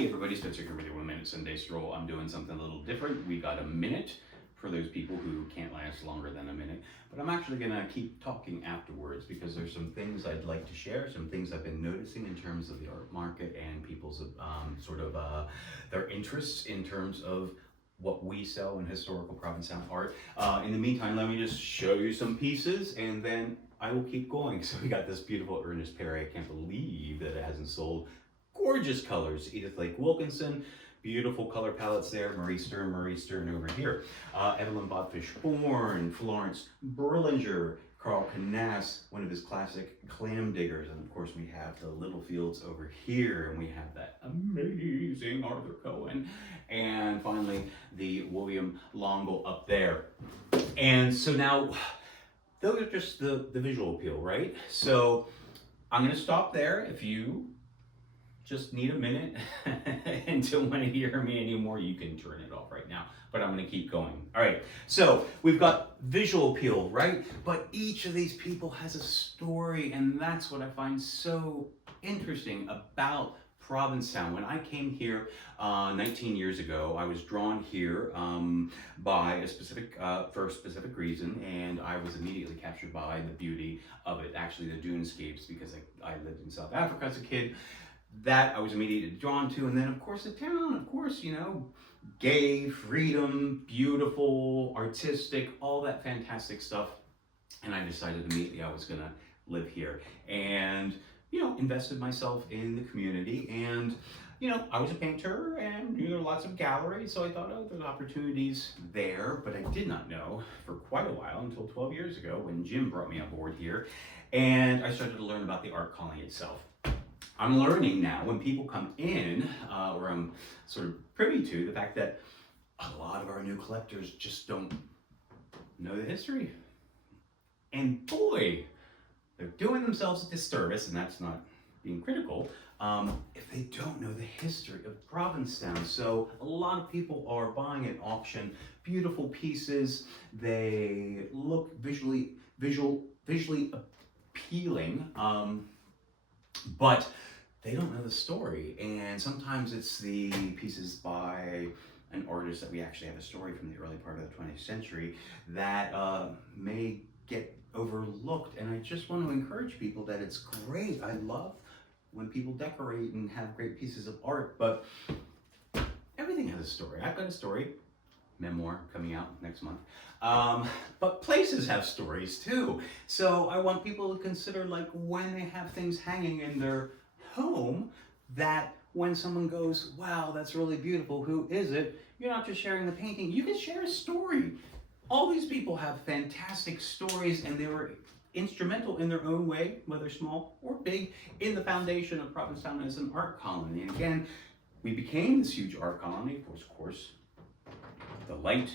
Hey everybody, Spencer here with your 1 minute Sunday stroll. I'm doing something a little different. We got a minute for those people who can't last longer than a minute. But I'm actually gonna keep talking afterwards because there's some things I'd like to share, some things I've been noticing in terms of the art market and people's their interests in terms of what we sell in historical Provincetown art. In the meantime, let me just show you some pieces and then I will keep going. So we got this beautiful Ernest Perry. I can't believe that it hasn't sold. Gorgeous colors, Edith Lake Wilkinson, beautiful color palettes there, Marie Stern over here, Evelyn Bodfish Bourne, Florence Berlinger, Carl Knass, one of his classic clam diggers, and of course we have the Littlefields over here, and we have that amazing Arthur Cohen, and finally the William Longle up there. And so now, those are just the visual appeal, right? So I'm gonna stop there. If you just need a minute and don't want to hear me anymore, you can turn it off right now, but I'm going to keep going. All right, so we've got visual appeal, right? But each of these people has a story, and that's what I find so interesting about Provincetown. When I came here 19 years ago, I was drawn here by a specific, for a specific reason, and I was immediately captured by the beauty of it, actually the dunescapes, because I lived in South Africa as a kid. That I was immediately drawn to, and then of course the town, of course, you know, gay, freedom, beautiful, artistic, all that fantastic stuff. And I decided immediately I was gonna live here and, you know, invested myself in the community. And, you know, I was a painter and knew there were lots of galleries, so I thought, oh, there's opportunities there. But I did not know for quite a while, until 12 years ago when Jim brought me on board here, and I started to learn about the art colony itself. I'm learning now when people come in, or I'm sort of privy to the fact that a lot of our new collectors just don't know the history. And boy, they're doing themselves a disservice, and that's not being critical, if they don't know the history of Provincetown. So a lot of people are buying at auction beautiful pieces. They look visually appealing, but they don't know the story. And sometimes it's the pieces by an artist that we actually have a story from the early part of the 20th century that may get overlooked. And I just want to encourage people that it's great. I love when people decorate and have great pieces of art, but everything has a story. I've got a story, memoir coming out next month. But places have stories too. So I want people to consider, like, when they have things hanging in their home, that when someone goes, wow, that's really beautiful, who is it? You're not just sharing the painting, you can share a story. All these people have fantastic stories, and they were instrumental in their own way, whether small or big, in the foundation of Provincetown as an art colony. And again, we became this huge art colony, of course, the light,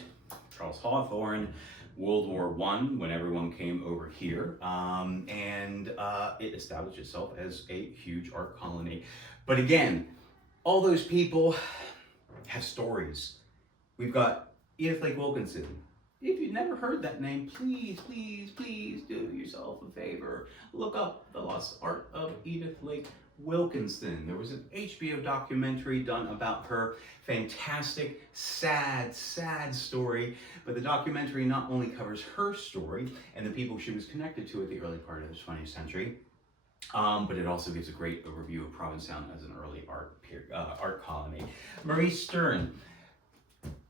Charles Hawthorne, World War I, when everyone came over here, and it established itself as a huge art colony. But again, all those people have stories. We've got Edith Lake Wilkinson. If you've never heard that name, please, please, please do yourself a favor. Look up The Lost Art of Edith Lake Wilkinson. There was an HBO documentary done about her. Fantastic, sad, sad story. But the documentary not only covers her story and the people she was connected to at the early part of the 20th century, but it also gives a great overview of Provincetown as an early art colony. Marie Stern.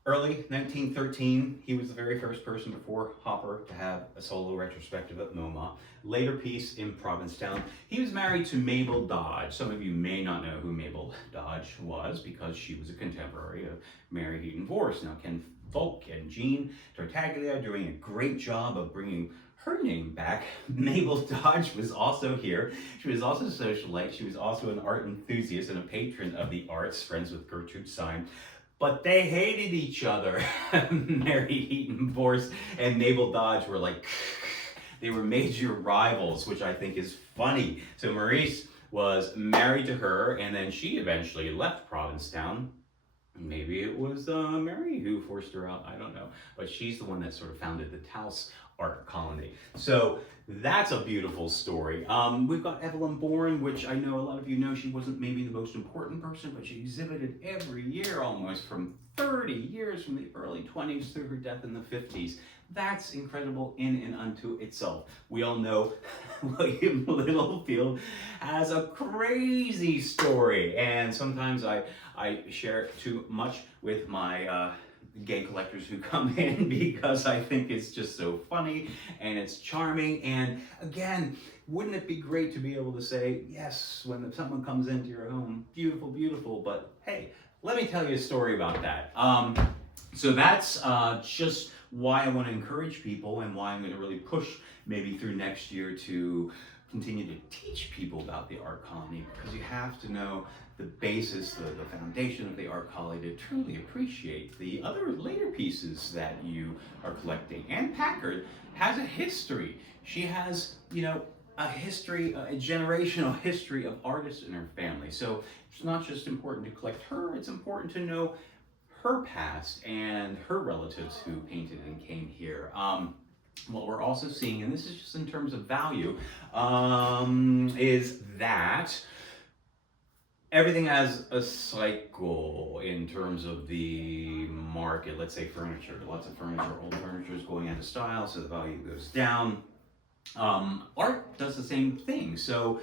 Early 1913, he was the very first person before Hopper to have a solo retrospective at MoMA. Later piece in Provincetown. He was married to Mabel Dodge. Some of you may not know who Mabel Dodge was because she was a contemporary of Mary Heaton Vorse. Now Ken Volk and Jean Tartaglia are doing a great job of bringing her name back. Mabel Dodge was also here. She was also a socialite. She was also an art enthusiast and a patron of the arts, friends with Gertrude Stein. But they hated each other. Mary Heaton Vorse and Mabel Dodge were like, they were major rivals, which I think is funny. So Maurice was married to her, and then she eventually left Provincetown. Maybe it was Mary who forced her out, I don't know. But she's the one that sort of founded the Taos art colony. So that's a beautiful story. We've got Evelyn Bourne, which I know a lot of you know. She wasn't maybe the most important person, but she exhibited every year almost from 30 years, from the early 20s through her death in the 50s. That's incredible in and unto itself. We all know William Littlefield has a crazy story, and sometimes I share too much with my gay collectors who come in because I think it's just so funny and it's charming. And again, wouldn't it be great to be able to say, yes, when someone comes into your home, beautiful, beautiful, but hey, let me tell you a story about that. So that's just why I want to encourage people, and why I'm going to really push maybe through next year to continue to teach people about the art colony, because you have to know the basis, the foundation of the art colony to truly appreciate the other later pieces that you are collecting. Anne Packard has a history. She has, you know, a history, a generational history of artists in her family. So it's not just important to collect her, it's important to know her past and her relatives who painted and came here. What we're also seeing, and this is just in terms of value, is that everything has a cycle in terms of the market. Let's say furniture, lots of furniture, old furniture is going out of style, so the value goes down. Art does the same thing. So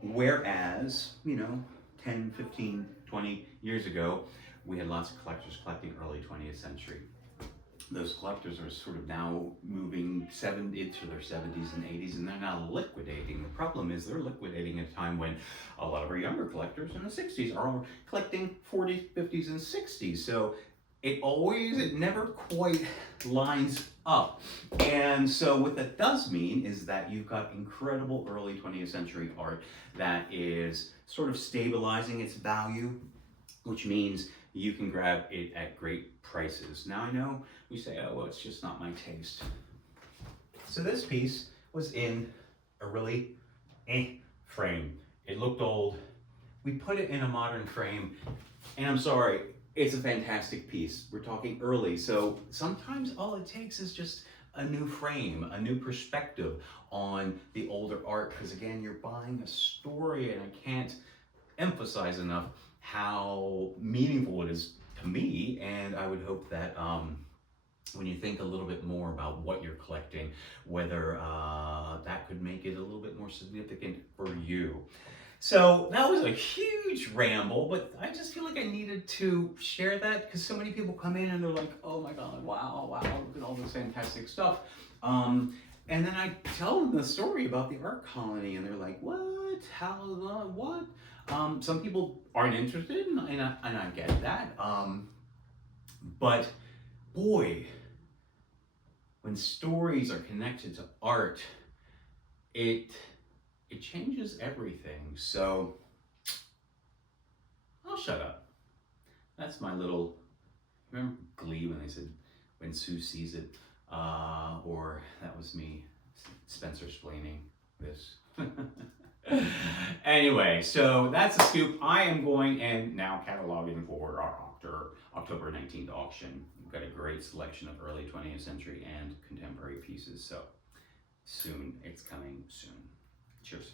whereas, you know, 10, 15, 20 years ago, we had lots of collectors collecting early 20th century. Those collectors are sort of now moving into their 70s and 80s, and they're now liquidating. The problem is they're liquidating at a time when a lot of our younger collectors in the 60s are collecting 40s, 50s, and 60s. So it never quite lines up. And so what that does mean is that you've got incredible early 20th century art that is sort of stabilizing its value, which means you can grab it at great prices. Now I know we say, oh, well, it's just not my taste. So this piece was in a really frame. It looked old. We put it in a modern frame, and I'm sorry, it's a fantastic piece. We're talking early, so sometimes all it takes is just a new frame, a new perspective on the older art, because again, you're buying a story, and I can't emphasize enough how meaningful it is to me. And I would hope that when you think a little bit more about what you're collecting, whether that could make it a little bit more significant for you. So that was a huge ramble, but I just feel like I needed to share that because so many people come in and they're like, oh my God, wow, look at all this fantastic stuff. And then I tell them the story about the art colony, and they're like, what? How? What? Some people aren't interested, and I get that. But boy, when stories are connected to art, it changes everything. So I'll shut up. That's my little, remember Glee when they said, when Sue sees it, or that was me, Spencer splaining this. Anyway, so that's the scoop. I am going and now cataloging for our October 19th auction. We've got a great selection of early 20th century and contemporary pieces. So soon, it's coming soon. Cheers.